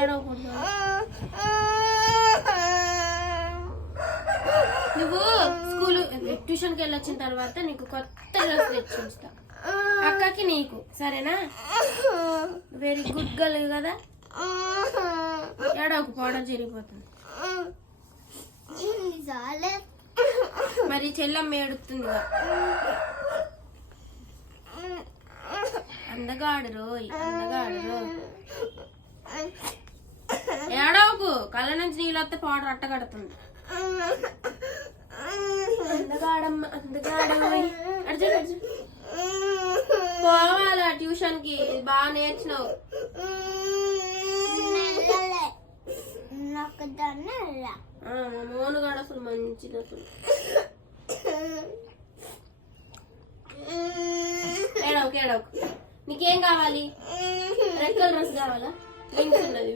ఏడవకూడదు. నువ్వు స్కూల్ ట్యూషన్కి వెళ్ళొచ్చిన తర్వాత నీకు కొత్త డ్రెస్ తెచ్చిస్తా, అక్కకి నీకు, సరేనా? వెరీ గుడ్ గర్ల్ కదా, ఏడవకు, పౌడర్ జరిగిపోతుంది. మరి చెల్లమ్మ ఏడుతుంది, అందగాడు రోయ్, అందగాడు రోయ్. ఏడవకు, కళ్ళ నుంచి నీళ్ళు వస్తే పౌడర్ అట్టగడుతుంది. అందగాడమ్మ, అందగాడు అర్జున్, అర్జున్ పోవాలా ట్యూషన్ కి, బాగా నేర్చినావు. మోనుగాడు అసలు మంచిది, అసలు ఏడవకు, ఏడవకు. నీకేం కావాలి? రెడ్ కలర్ డ్రెస్ కావాలా? వింగ్స్ ఉన్నది.